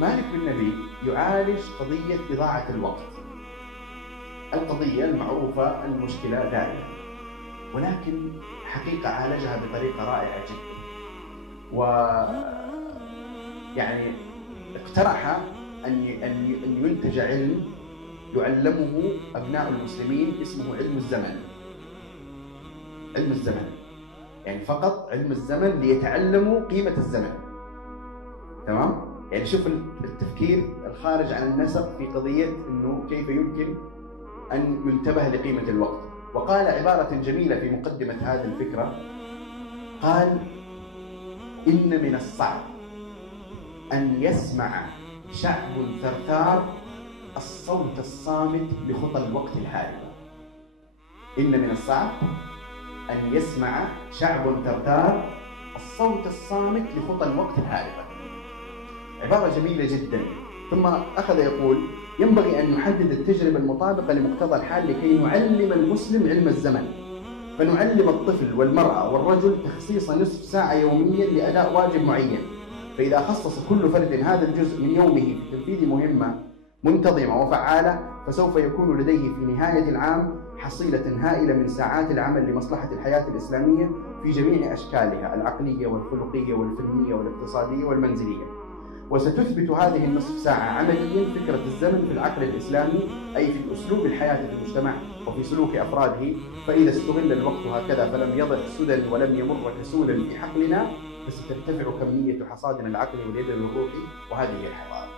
مالك بن نبي يعالج قضية إضاعة الوقت، القضية المعروفة المشكلة دائما، ولكن حقيقة عالجها بطريقة رائعة جدا. و يعني اقترح أن ينتج علم يعلمه أبناء المسلمين اسمه علم الزمن. علم الزمن يعني فقط علم الزمن ليتعلموا قيمة الزمن. تمام؟ يعني شوف التفكير الخارج عن النسق في قضية أنه كيف يمكن أن ينتبه لقيمة الوقت. وقال عبارة جميلة في مقدمة هذه الفكرة، قال: إن من الصعب أن يسمع شعب ثرثار الصوت الصامت لخطى الوقت الهاربة. إن من الصعب أن يسمع شعب ثرثار الصوت الصامت لخطى الوقت الهاربة. عبارة جميلة جدا. ثم أخذ يقول: ينبغي أن نحدد التجربة المطابقة لمقتضى الحال لكي نعلم المسلم علم الزمن، فنعلم الطفل والمرأة والرجل تخصيص نصف ساعة يوميا لأداء واجب معين، فإذا خصص كل فرد هذا الجزء من يومه في تنفيذ مهمة منتظمة وفعالة، فسوف يكون لديه في نهاية العام حصيلة هائلة من ساعات العمل لمصلحة الحياة الإسلامية في جميع أشكالها العقلية والخلقية والفنية والاقتصادية والمنزلية. وستثبت هذه النصف ساعة عمليا فكرة الزمن في العقل الإسلامي، أي في أسلوب الحياة في المجتمع وفي سلوك أفراده. فإذا استغل الوقت هكذا فلم يضع سدى ولم يمر كسولا في حقلنا، فسترتفع كمية حصادنا العقلي واليدوي والروحي، وهذه هي الحضارة.